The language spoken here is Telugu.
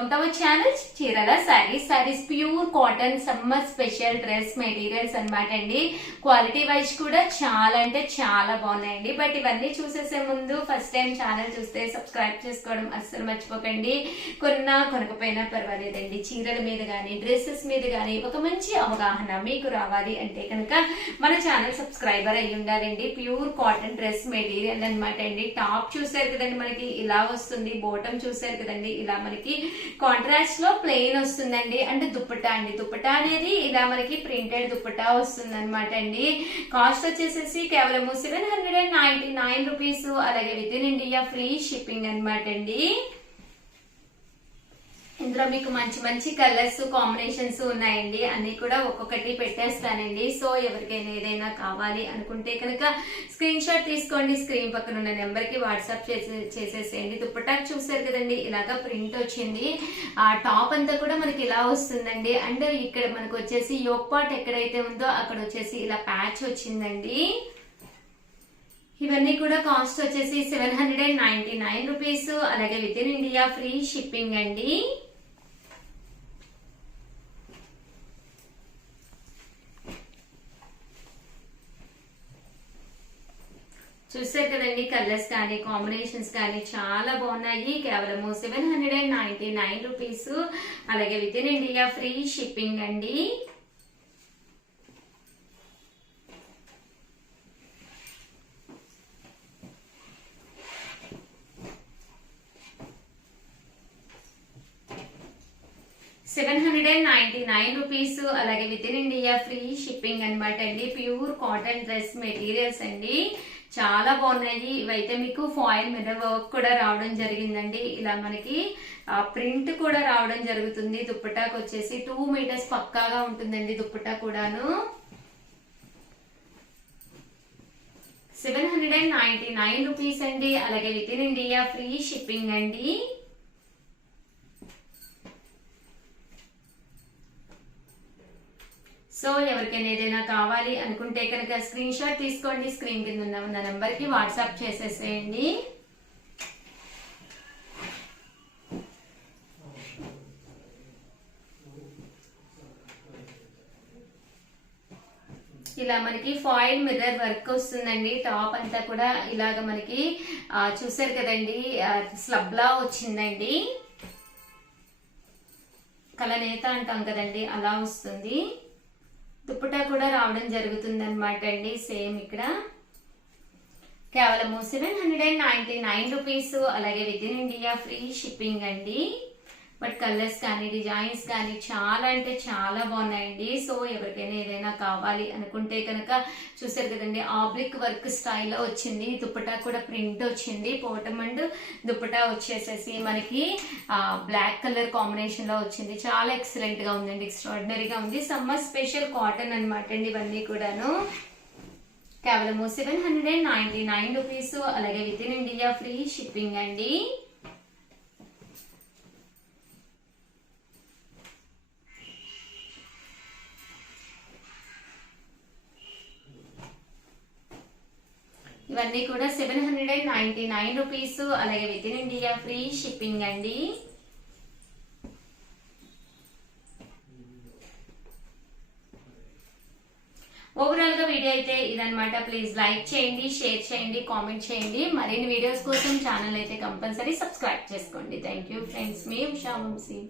వెల్కమ్ టు అవర్ ఛానల్ చీరల saris pure cotton summer special dress materials అన్నమాట అండి. క్వాలిటీ వైజ్ కూడా చాలా అంటే చాలా బాగున్నాయండి. బట్ ఇవన్నీ చూసేసే ముందు ఫస్ట్ టైం ఛానల్ చూస్తే సబ్స్క్రైబ్ చేసుకోవడం అస్సలు మర్చిపోకండి. కొనకపోయినా పర్వాలేదండి, చీరల మీద గానీ డ్రెస్సెస్ మీద గానీ ఒక మంచి అవగాహన మీకు రావాలి అంటే కనుక మన ఛానల్ సబ్స్క్రైబర్ అయ్యి ఉండాలండి. ప్యూర్ కాటన్ డ్రెస్ మెటీరియల్ అనమాట అండి. టాప్ చూసారు కదండి, మనకి ఇలా వస్తుంది. బాటమ్ చూసారు కదండి, ఇలా మనకి కాంట్రాస్ట్ లో ప్లెయిన్ వస్తుందండి. అండ్ దుప్పటా అండి, దుప్పటా అనేది ఇలా మనకి ప్రింటెడ్ దుప్పటా వస్తుంది అనమాట అండి. కాస్ట్ వచ్చేసేసి కేవలం 799 రూపీస్. అలాగే within India free shipping అనమాట అండి. ఇందులో మీకు మంచి మంచి కలర్స్ కాంబినేషన్స్ ఉన్నాయండి. అన్ని కూడా ఒక్కొక్కటి పెట్టేస్తానండి. సో ఎవరికైనా ఏదైనా కావాలి అనుకుంటే కనుక స్క్రీన్ షాట్ తీసుకోండి. స్క్రీన్ పక్కన ఉన్న నెంబర్ కి వాట్సాప్ చేసేసేయండి. దుప్పటా చూసారు కదండి, ఇలాగా ప్రింట్ వచ్చింది. ఆ టాప్ అంతా కూడా మనకి ఇలా వస్తుందండి. అండ్ ఇక్కడ మనకు వచ్చేసి యోక్ పార్ట్ ఎక్కడైతే ఉందో అక్కడ వచ్చేసి ఇలా ప్యాచ్ వచ్చిందండి. ఇవన్నీ కూడా కాస్ట్ వచ్చేసి 799 రూపీస్. అలాగే within India free shipping అండి. చూసారు కదండి, కలర్స్ కానీ కాంబినేషన్స్ కానీ చాలా బాగున్నాయి. కేవలం 799 రూపీస్. అలాగే within India free shipping అండి. రూపీస్. అలాగే within India free shipping అనమాట అండి. ప్యూర్ కాటన్ డ్రెస్ మెటీరియల్స్ అండి, చాలా బాగున్నాయి. ఇవైతే మీకు ఫాయిల్ మీద వర్క్ కూడా రావడం జరిగిందండి. ఇలా మనకి ప్రింట్ కూడా రావడం జరుగుతుంది. దుప్పటాకు వచ్చేసి 2 మీటర్స్ పక్కాగా ఉంటుందండి దుప్పటా కూడాను. 799 రూపీస్ అండి. అలాగే within India free shipping అండి. సో ఎవరికైనా ఏదైనా కావాలి అనుకుంటే కనుక స్క్రీన్ షాట్ తీసుకోండి. స్క్రీన్ కింద ఉన్న నెంబర్ కి వాట్సాప్ చేసేసేయండి. ఇలా మనకి ఫాయిల్ మిర్రర్ వర్క్ వస్తుందండి. టాప్ అంతా కూడా ఇలాగ మనకి చూసారు కదండి, స్లబ్ లా వచ్చిందండి. కలనేత అంటాం కదండి, అలా వస్తుంది. దుప్పటా కూడా రావడం జరుగుతుంది అనమాట అండి. సేమ్ ఇక్కడ కేవలం 799 రూపీస్. అలాగే within India free shipping అండి. బట్ కలర్స్ కానీ డిజైన్స్ కానీ చాలా అంటే చాలా బాగున్నాయండి. సో ఎవరికైనా ఏదైనా కావాలి అనుకుంటే కనుక చూసారు కదండి, ఆబ్లిక్ వర్క్ స్టైల్లో వచ్చింది. దుప్పటా కూడా ప్రింట్ వచ్చింది. బాటమ్ అండ్ దుప్పటా వచ్చేసేసి మనకి బ్లాక్ కలర్ కాంబినేషన్ లో వచ్చింది. చాలా ఎక్సలెంట్ గా ఉందండి, ఎక్స్ట్రాడినరీగా ఉంది. సమ్మర్ స్పెషల్ కాటన్ అనమాట అండి ఇవన్నీ కూడాను. కేవలం 799 రూపీస్. అలాగే within India free shipping అండి. ఇవన్నీ కూడా 799 రూపీస్. అలాగే within India free shipping అండి. ఓవరాల్ గా వీడియో అయితే ఇదనమాట. ప్లీజ్ లైక్ చేయండి, షేర్ చేయండి, కామెంట్ చేయండి. మరిన్ని వీడియోస్ కోసం ఛానల్ అయితే కంపల్సరీ సబ్స్క్రైబ్ చేసుకోండి. Thank you friends. మీ ఉషా వంశీ.